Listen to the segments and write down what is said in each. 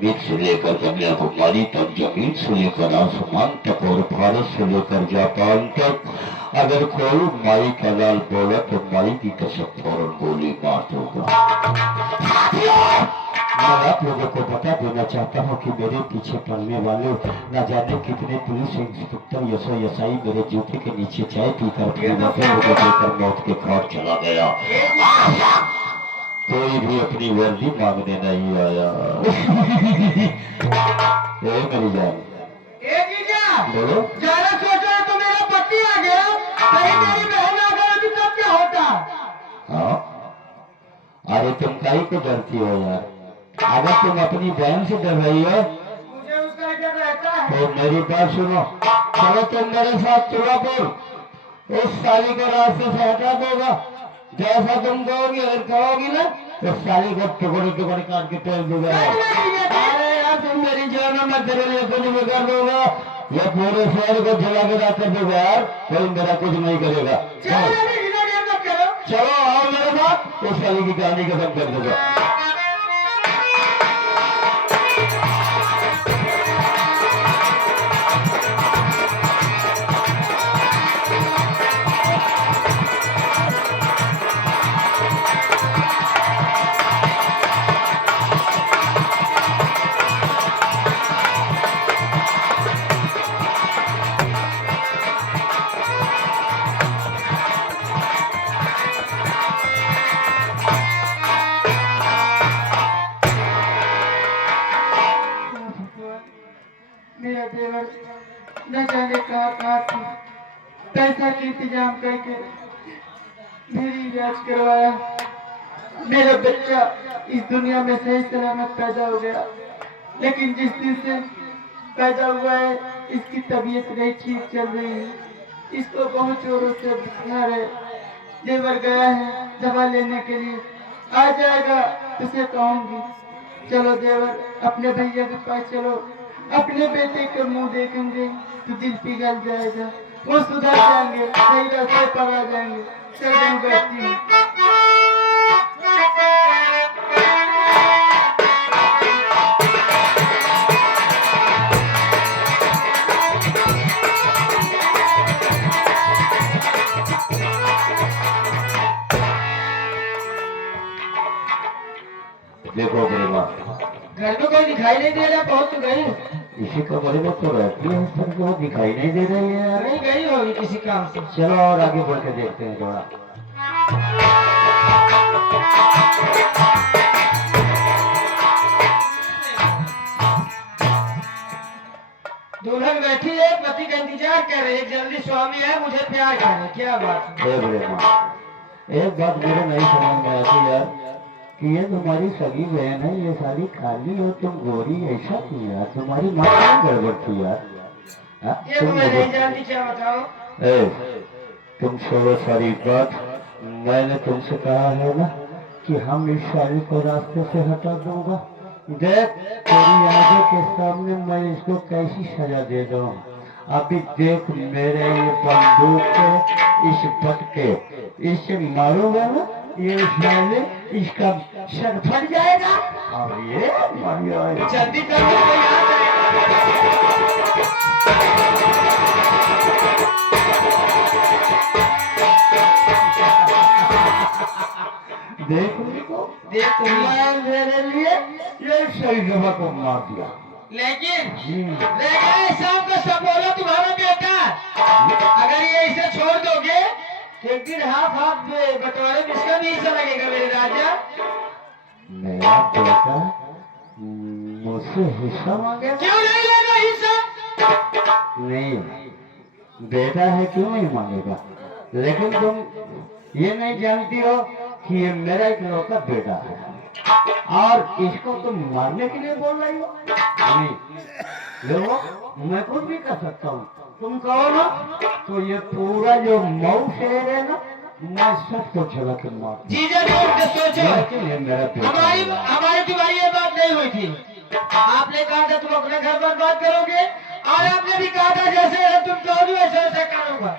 कश्मीर से लेकर कन्याकुमारी तक, जमीन से लेकर आसमान तक और भारत से लेकर जापान तक, अगर कोई माई का लाल बोला तो माई की कसम फौरन गोली मार दूंगा। मैं आप लोगों को बता देना चाहता हूँ कि मेरे पीछे पड़ने वाले न जाने कितने पुलिस इंस्पेक्टर एसआई मेरे जूते के नीचे चाय पीकर अपनी मुझे देकर मौत के घाट चला गया। कोई भी अपनी वर्दी मांगने नहीं आया। मेरी जान बोलो। ज्यादा सोचो तो मेरा पति आ गया, कहीं मेरी बहन आ गई तो तब क्या होता? हाँ, अरे तुम काहे को डरती हो यार? अगर तुम अपनी बहन से डर रही हो, मुझे उसका डर रहता है। तो मेरी बात सुनो, चलो तुम मेरे साथ चुरापुर उस साली को रास्ते से हटा देगा। जैसा तुम कहोगी अगर कहोगी ना तो साली को टुकड़े टुकड़े काट के फेंक दूंगा। अरे यार तुम मेरी जान मत तेरे लिए कुछ भी कर दूंगा, ये पूरे शहर को जला के रख कर दूंगा यार, कोई मेरा कुछ नहीं करेगा। चलो आओ मेरे साथ, उस साली की कहानी खत्म कर दूंगा। मेरा देवर न जाने कहाँ थी, पैसा के इंतजाम करके मेरी इलाज करवाया। मेरा बच्चा इस दुनिया में सही सलामत पैदा हो गया, लेकिन जिस दिन से पैदा हुआ है इसकी तबीयत नहीं ठीक चल रही है। इसको बहुत जोरों से बुखार है। देवर गया है दवा लेने के लिए, आ जाएगा उसे कहूंगी। चलो देवर अपने भैया के पास चलो, अपने बेटे के मुंह देखेंगे तो दिल पिघल जाएगा, वो सुधर जाएंगे, सही रास्ते पर आ जाएंगे। चल मैं बैठती हूँ। देखो प्रेमा, घर में कोई दिखाई नहीं दे रहा, पहुंच गई। इसी कमरे में तो रहती है, इस पर वो दिखाई नहीं दे रही है यार। नहीं गई होगी किसी काम से। चलो और आगे बढ़ के देखते हैं थोड़ा। दुल्हन बैठी है, पति का इंतजार कर रही है, जल्दी स्वामी है मुझे प्यार करे। क्या बात है? एक बात मेरे नहीं समझ में आती यार कि ये तुम्हारी सगी बहन है, ये सारी खाली हो, तुम गोरी, ऐसा क्यों यार? तुम्हारी माँ क्या गड़बड़ थी यार? ये तो मैं नहीं जानती, क्या बताओ? तुम छोड़ो सारी बात, मैंने तुमसे कहा है ना कि हम इस साली को रास्ते से हटा दूंगा। देख तेरी आंखों के सामने मैं इसको कैसी सजा दे दूं। अभी देख मेरे ये बंदूक के इस पटके इसे मारूंगा ना, ये साले इसका सर फट जाएगा और ये मर जाएगा। जल्दी कर देख मेरे लिए ये सही जगह को मार दिया। लेकिन शाम को सब बोलो तुम्हारा बेटा, अगर ये इसे छोड़ दोगे तो एक दिन हाथ बंटवारे में इसका भी हिस्सा लगेगा मेरे राजा। मेरा बेटा मुझसे हिस्सा मांगे? क्यों नहीं लेगा हिस्सा? नहीं, बेटा है क्यों नहीं मांगेगा, लेकिन तुम ये नहीं जानती हो कि ये मेरा इकलौता बेटा है और इसको तुम मारने के लिए बोल रही हो? नहीं, देखो मैं कुछ भी कर सकता हूँ, तुम कहो ना तो ये पूरा जो मऊ शहर है ना, मैं सबको जला के मार। जीजा जी सोचो, हमारी तुम्हारी ये बात नहीं हुई थी। आपने कहा था तुम अपने घर पर बात करोगे और आपने भी कहा था जैसे तुम चाहोगे वैसे वैसे करूंगा।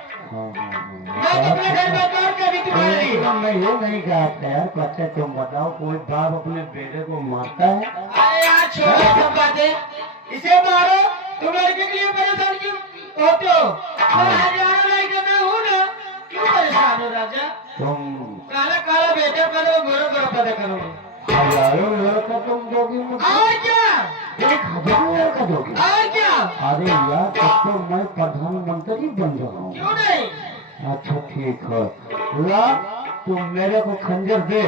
मैं आज अपने घर में कौन कभी तुम्हारी? मैं ये नहीं कहा था यार, बच्चे तुम बताओ कोई बाप अपने बेटे को मारता है? अरे यार छोड़ो सब बातें, इसे मारो। तुम लड़के के लिए परेशान क्यों होते हो? हजारों लड़के मैं हूँ ना, क्यों परेशान हो राजा? तुम काला काला बेटा करो, गोरा गोरा पैदा करोगे। हजारों लड़का तुम दोगी मुझे? और क्या? 1000 लड़का दोगी? और क्या? अरे यार तब तो मैं प्रधानमंत्री बन जाऊँ। क्यों नहीं? अच्छा ठीक है, ला तुम मेरे को खंजर दे,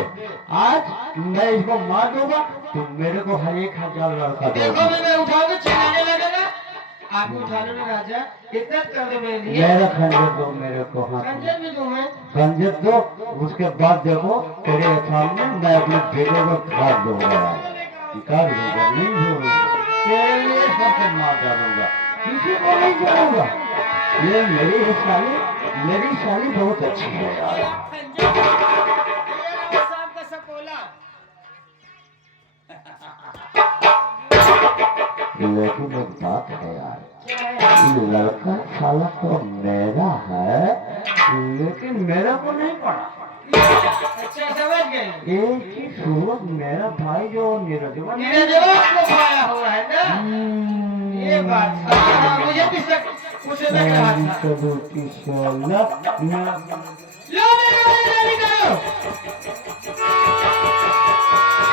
आज मैं इसको मार दूंगा, तुम मेरे को हर 1000 लड़का देखो दोगी। मैं उठाऊंगा, चिल्लाने लगेगा। आप उठा लो ना राजा, इतना कर दो मेरे लिए। मेरा खंजर दो मेरे को, हाँ खंजर भी दूं मैं? खंजर दो, उसके बाद देखो तेरे सामने मैं अपने बेटे को काट दूंगा, काट दूंगा, नहीं छोड़ूंगा, तेरे लिए सबको मार डालूंगा, किसी को नहीं छोड़ूंगा। ये मेरी साली बहुत अच्छी है यार। लेकिन एक बात है यार, ये लड़का साला तो मेरा है, लेकिन मेरा को नहीं पड़ा। अच्छा समझ गए। एक ही सूरज मेरा भाई जो नीरज को पाया हुआ है ना, ये बात। हाँ, मुझे भी मुझे लग रहा था। लो मेरे वाले रेडी करो।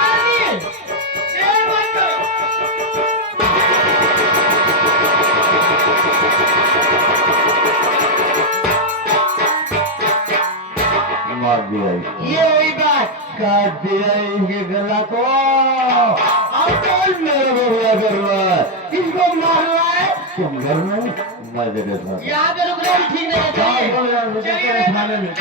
जल्दी, देर मत करो। मार दिया इसको। ये वही बात। काट दिया इसके गला को। अब कौन मेरे को बुरा कर रहा है? इसको मार रहा है? तुम घर में मैं तेरे साथ। यहाँ पे रुकना भी ठीक नहीं है। चलिए थाने में।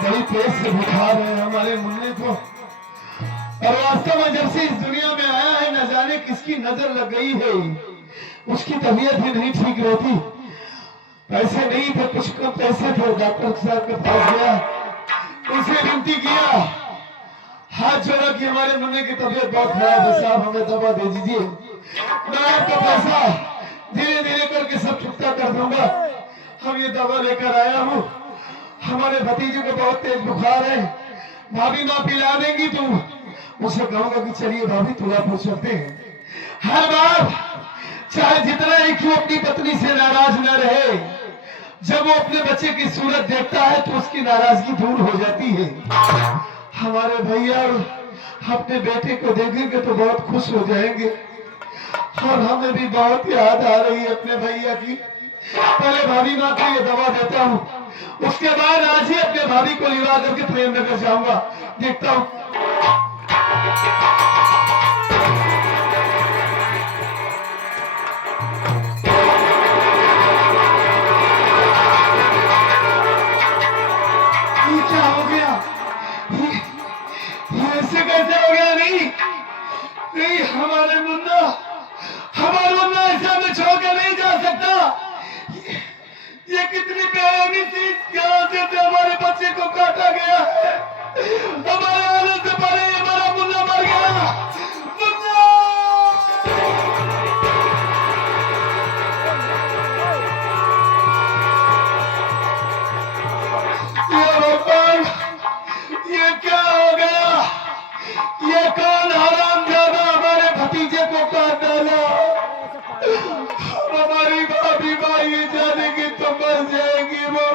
बड़ी तेज से बुखार है हमारे मुन्ने को, और वास्तव में जब से इस दुनिया में आया है न जाने किसकी नजर लग गई है, उसकी तबीयत भी नहीं ठीक रहती। पैसे नहीं थे, कुछ कम पैसे थे, डॉक्टर साहब के पास गया, उनसे विनती किया, हाथ जोड़ा कि हमारे मुन्ने की तबीयत बहुत खराब है साहब, हमें दवा दे दीजिए, मैं आपका पैसा धीरे धीरे करके सब चुकता कर दूंगा। हम ये दवा लेकर आया हूँ, हमारे भतीजे को बहुत तेज बुखार है, भाभी माँ पिला देंगी, तुम उसे कहूंगा कि चलिए भाभी तुलापुर चलते हैं। हर बार चाहे जितना ही क्यों अपनी पत्नी से नाराज न रहे, जब वो अपने बच्चे की सूरत देखता है तो उसकी नाराजगी दूर हो जाती है। हमारे भैया अपने बेटे को देखेंगे तो बहुत खुश हो जाएंगे, और हमें भी बहुत याद आ रही है अपने भैया की। पहले भाभी माँ को ये दवा देता हूँ, उसके बाद आज ही अपने भाभी को लिवा करके प्रेम नगर जाऊंगा, देखता हूँ। ये क्या हो गया? ये ऐसे कैसे हो गया? नहीं, हमारा मुन्ना ऐसा में छोड़ के नहीं जा सकता। ये कितनी बेरहमी थी, यहाँ से हमारे बच्चे को काटा गया है, हमारे आने से पहले हमारा मुन्ना मर गया। मुन्ना! ये भगवान, ये क्या हो गया? ये कौन हरामजादा हमारे भतीजे को काट डाला? हमारी भाभी भाई जानेगी तो मर जाएगी, वो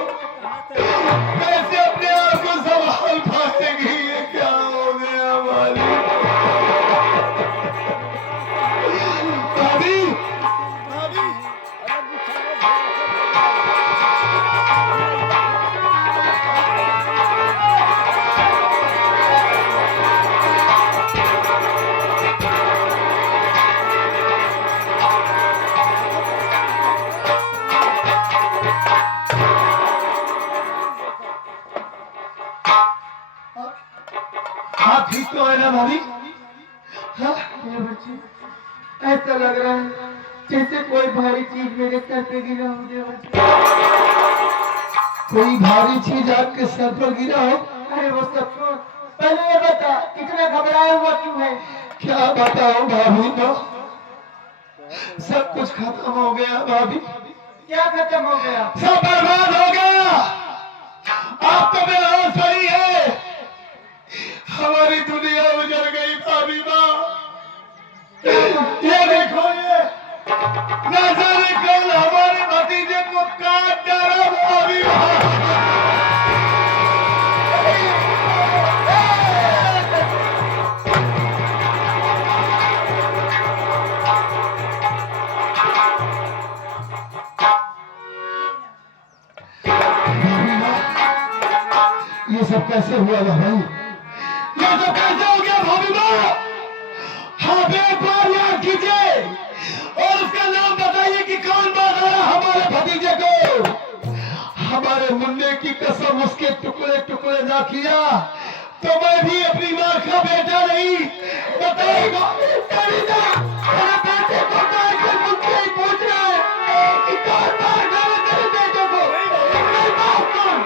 कैसे अपने आप को संभाल पाएगी? ये क्या हो गया हमारी भाभी? हाँ ठीक तो है ना भाभी? हाँ मेरे बच्चे, ऐसा लग रहा है जैसे कोई भारी चीज मेरे सर पे गिरा हो। कोई भारी चीज आपके सर पर गिरा हो? ऐसा फिर वो सब छोड़, पहले ये बता कितना घबराया हुआ क्यों है? क्या बताऊं भाभी, तो सब कुछ खत्म हो गया भाभी। क्या खत्म हो गया? सब बर्बाद हो गया। आप तो बेहोश पड़ी है, हमारी दुनिया उजड़ गई भाभी माँ। ये देखो, ये न जाने कौन हमारे भतीजे को काट डाला भाभी माँ। ये सब कैसे हुआ भाई? ये सब कैसे हो गया भाभी माँ? हाँ, एक बार याद कीजिए और उसका नाम बताइए कि कौन मार रहा हमारे भतीजे को। हमारे मुन्ने की कसम, उसके टुकड़े टुकड़े ना किया तो मैं भी अपनी माँ का बेटा नहीं। बताएगा मेरे बेटे को मार कर मुझसे ही पूछ रहा है कि कौन मार डाला मेरे बेटे को। मेरी माँ कौन?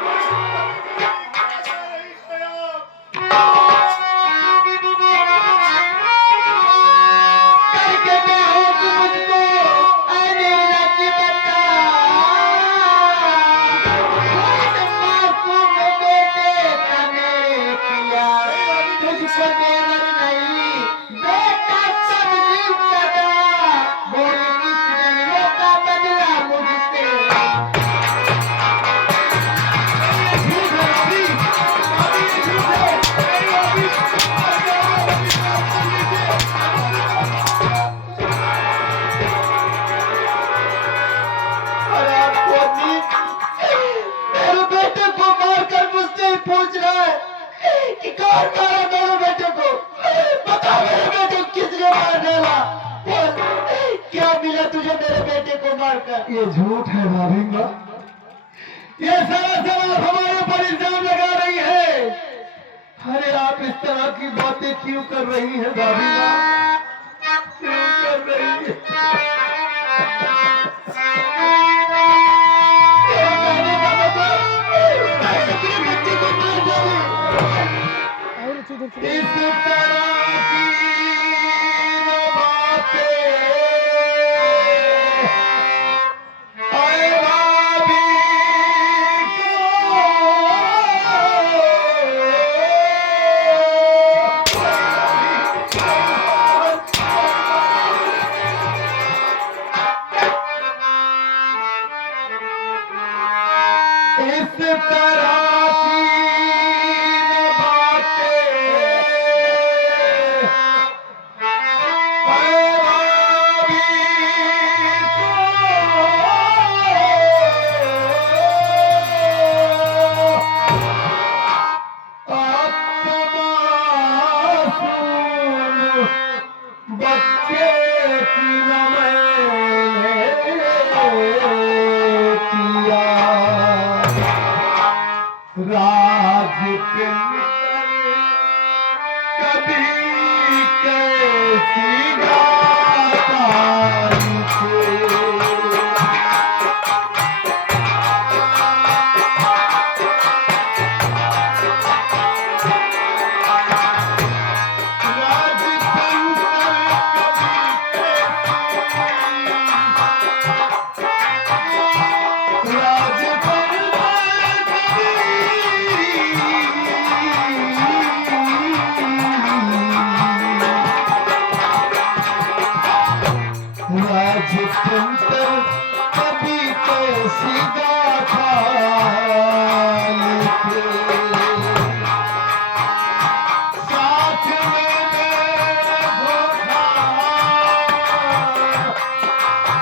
पूछ रहा है कि कौन मारा मेरे बेटे को। बता मेरे बेटे को किसने मार डाला? बोल, क्या मिला तुझे मेरे बेटे को मारकर? ये झूठ है भाभी माँ, ये सारा सवाल हमारे ऊपर इल्जाम लगा रही है। अरे आप इस तरह की बातें क्यों कर रही हैं भाभी माँ? क्यों कर रही है? इस तरह की बातें आए भाभी को इस तरह राज के कभी कैसी गाता राजतंत्र कभी कैसी गाथा लिखे, साथ में मेरे धोखा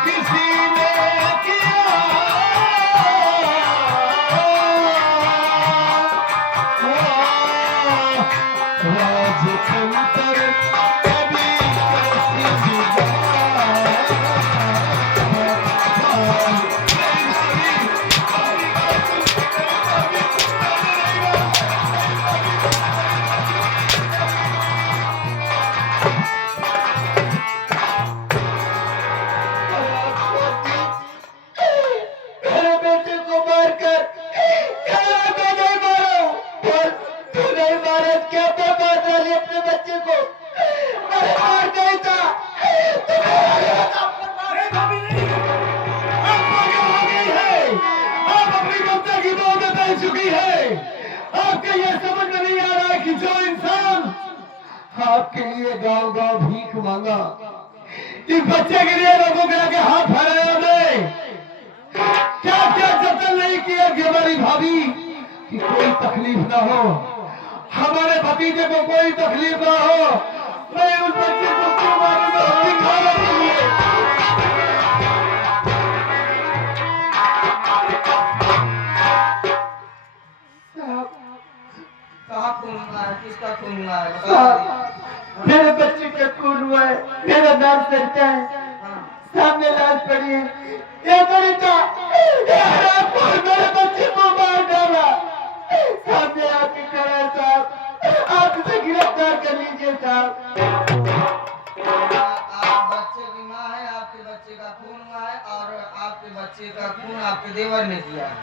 किसी ने किया। राजतंत्र कभी कैसी गाथा बदल चुकी है। आपके ये समझ में नहीं आ रहा है कि जो इंसान आपके लिए गांव गांव भीख मांगा, इस बच्चे के लिए लोगों के आगे हाथ फैलाया हमने, क्या क्या जतन नहीं किया कि हमारी भाभी की कोई तकलीफ ना हो, हमारे भतीजे को कोई तकलीफ ना हो। मैं उस बच्चे को क्यों मारूंगा? दिखाने के लिए। कहाँ खून हुआ है? किसका खून हुआ है? साहब, मेरे बच्चे का खून हुआ है, मेरा नाम चर्चा है, सामने लाश पड़ी है। ये बेटा, ये हरामखोर मेरे बच्चे को मार डाला, सामने आके खड़ा है साहब, आप इसे गिरफ्तार कर लीजिए साहब। आप बच्चे की माँ है, आपके बच्चे का खून हुआ है और आपके बच्चे का खून आपके देवर ने किया है।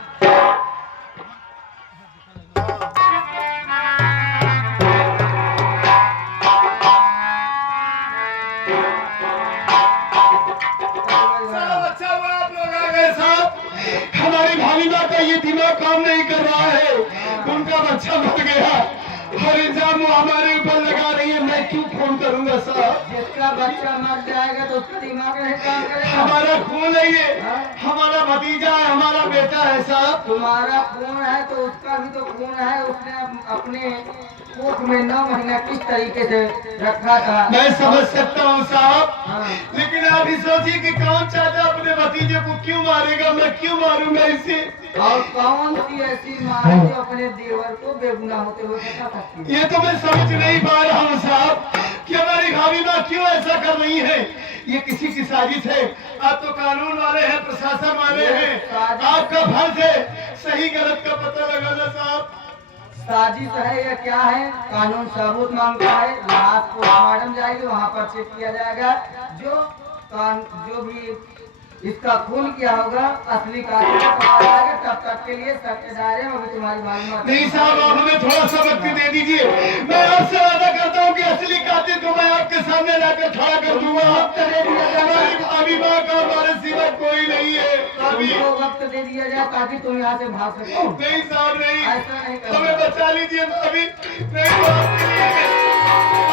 अच्छा हुआ आप लोग आ गए साहब। हमारी भाभी माँ का ये दिमाग काम नहीं कर रहा है, उनका बच्चा मर गया और इल्जाम वो हमारे ऊपर लगा रही है। मैं क्यों फोन करूंगा साहब? जिसका बच्चा मर जाएगा तो उसका दिमाग नहीं काम करेगा। हमारा खून है ये, हमारा भतीजा है, हमारा बेटा है साहब। तुम्हारा खून है तो उसका भी तो खून है। उसने अपने कोख में 9 महीना किस तरीके से रखा था। मैं समझ सकता हूँ साहब, हाँ। लेकिन आप ही सोचिए कि कौन चाचा अपने भतीजे को क्यों मारेगा? मैं क्यों मारूंगा इसे? और कौन सी ऐसी माँ है जो अपने देवर को बेगुनाह होते हुए बचा सकती है? ये तो मैं समझ नहीं पा रहा हूँ साहब कि हमारी भाभी माँ क्यों ऐसा कर रही है। ये किसी की साजिश है। आप तो कानून वाले हैं, प्रशासन वाले हैं, आपका फर्ज है सही गलत का पता लगाना साहब। साजिश है या क्या है? कानून सबूत मांगता है। लाश पोस्टमार्टम जाएगी, वहाँ पर चेक किया जाएगा। जो भी इसका खून किया होगा असली कातिल को पकड़ा जाएगा। तब तक के लिए सख्त दायरे में अभी तुम्हारी मालूम नहीं साहब, आप हमें थोड़ा सा वक्त दे दीजिए। मैं आपसे वादा करता हूँ कि असली कातिल को मैं आपके सामने लाकर खड़ा कर दूंगा। हमारी भाभी माँ का हमारे सिवा कोई नहीं है। तुमको वक्त दे दिया जाए ताकि तुम यहाँ से भाग सको। नहीं साहब नहीं, ऐसा नहीं करना। हमें बचा लीजिए भाभी। नहीं तो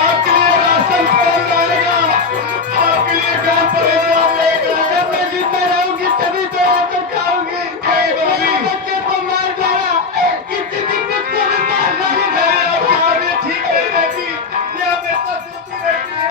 आपके लिए राशन कौन लाएगा? आपके लिए काम परेशान रहेगा। जब मैं जिंदा रहूंगी तभी तो आकर खाऊंगी। नहीं भाभी, बच्चे को मार डाला, किसी भी बच्चे को मार डालेगा। नहीं आप ये ठीक नहीं रहती, ये हमेशा सोचती रहती है।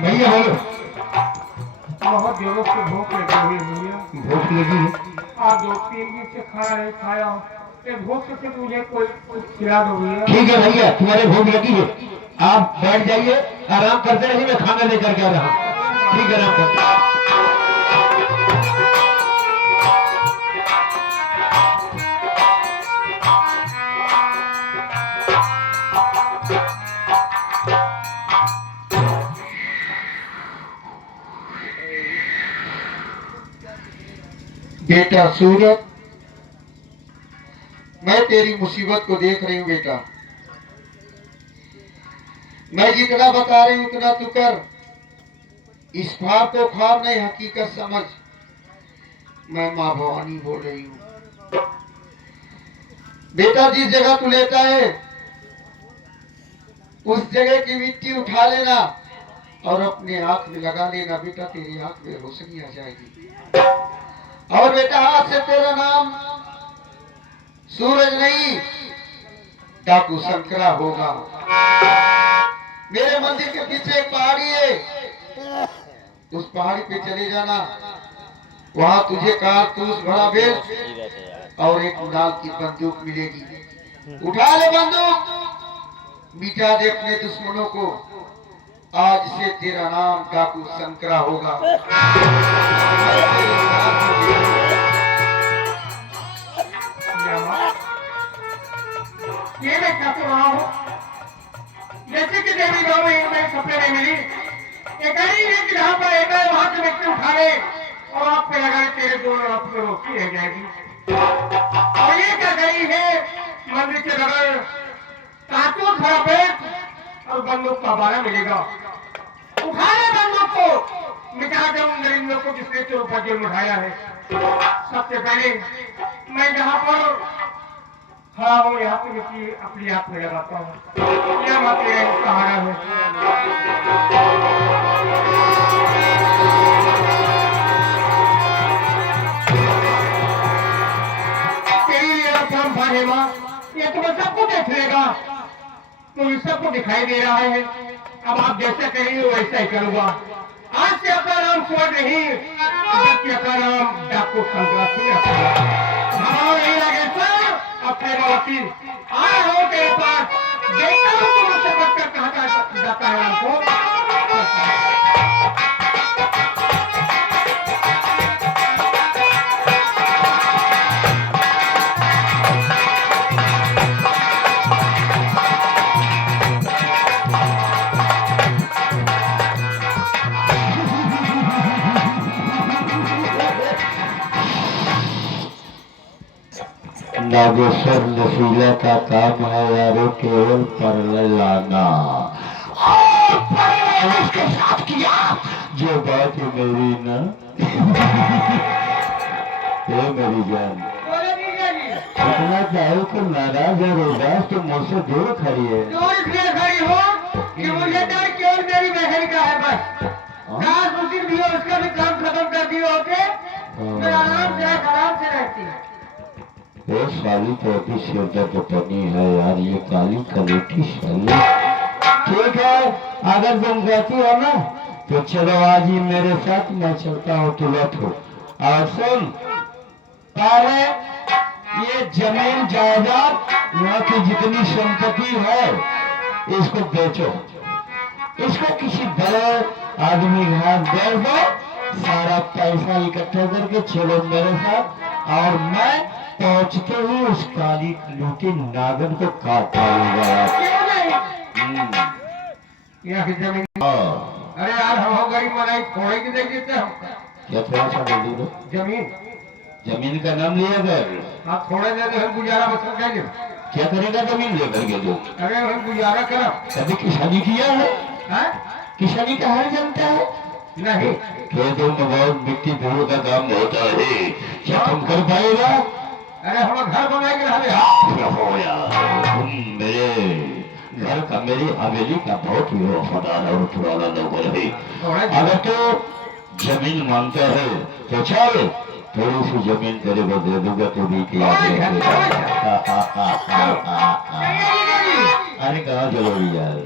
भैया बोलो। बहुत जोरों से भूख लगी हुई है भैया। भूख लगी है? आप 2-3 दिन से खाना नहीं खाया हूँ। ये भूख से मुझे कोई कुछ खिला दो भैया। ठीक है भैया, तुम्हारे भूख लगी है, आप बैठ जाइए, आराम करते रहिए, मैं खाना लेकर के आ रहा हूँ। ठीक है, आराम करते। बेटा सूरज, मैं तेरी मुसीबत को देख रही हूँ बेटा। मैं जितना बता रही हूँ उतना तू कर। इस ख्वाब को ख्वाब नहीं, हकीकत समझ। मैं माँ भवानी बोल रही हूँ। बेटा, जिस जगह तू लेता है उस जगह की मिट्टी उठा लेना और अपने आंख में लगा लेना। बेटा, तेरी आंख में रोशनी आ जाएगी। और बेटा, हाथ से तेरा नाम सूरज नहीं, डाकू शंकरा होगा। मेरे मंदिर के पीछे एक पहाड़ी है, उस पहाड़ी पे चले जाना। वहां तुझे कारतूस भरा बेल्ट और एक नाल की बंदूक मिलेगी। उठा ले बंदूक, मिटा दे अपने दुश्मनों को। आज से तेरा नाम डाकू शंकरा होगा। ये मैं क्या कर रहा हूँ? जैसे कि देवी गाँव में मैं सपने में मिली रह जाएगी। और ये क्या गई है मंदिर के बगल कारतूस भरा पेट और बंदूक का बारह मिलेगा। उठाए बंदूक को, मिटा दे उन नरेंद्र को जिसने चोर पर जेल उठाया है। सबसे पहले मैं जहाँ पर खड़ा हूँ यहाँ पे मिट्टी अपनी हाथ में लगाता हूँ। यह मत तेरा सहारा है। माँ ये तुम्हें सबको देख लेगा, तुम्हें सबको दिखाई दे रहा है। अब आप जैसे कहेंगे वैसा ही करूँगा। आज से अपना नाम स्वर्ग नहीं, जबकि अपना नाम डाकू संक्रांति रखूंगा। हमारा नहीं लगे सर अपने बावती आया हो तेरे पास, देखता हूँ तुम मुझसे बढ़कर कहाँ जाता है हमको। नागेश्वर नशीला का काम है यारो केवल पर लाना और उसके साथ किया जो बात है मेरी ना। ये मेरी जान इतना चाहे तो नाराज और उदास तो मुझसे दूर खड़ी है। दूर इसलिए खड़ी हो कि मुझे डर केवल मेरी बहन का है बस। काश उसी भी उसका भी काम खत्म कर दिए होते, मैं आराम से रहती है। वो साली तो अभी सिरदर्द बनी है यार, ये काली कलेटी साली। ठीक है अगर तुम कहती हो ना तो चलो आज ही मेरे साथ, मैं चलता हूँ तुलत हो। और सुन पहले ये जमीन जायदाद यहाँ की जितनी संपत्ति है इसको बेचो, इसको किसी बड़े आदमी के हाथ दे दो, सारा पैसा इकट्ठा करके चलो मेरे साथ और मैं पहुंचते ही उस काली लूटी नागन को काट डालूंगा। अरे यार हम गरीब बनाई थोड़े की देख देते हम क्या थोड़ा सा दे दो जमीन। जमीन का नाम लिया कर। आप थोड़े दे दो, हम गुजारा बसर कर। क्या करेगा जमीन लेकर के दो? अरे हम गुजारा करो। कभी किसानी किया है? किसानी का हाल जानता है? नहीं। खेतों में बहुत मिट्टी धूल का काम होता है, क्या तुम कर पाएगा? अरे हम घर बनाएंगे मेरे घर का मेरी हवेली का बहुत ही वफादार और पुराना नौकर है। अगर तो जमीन मांगता है तो चल थोड़ी सी जमीन तेरे को दे दूंगा तो भी क्या। अरे कहाँ चलो यार।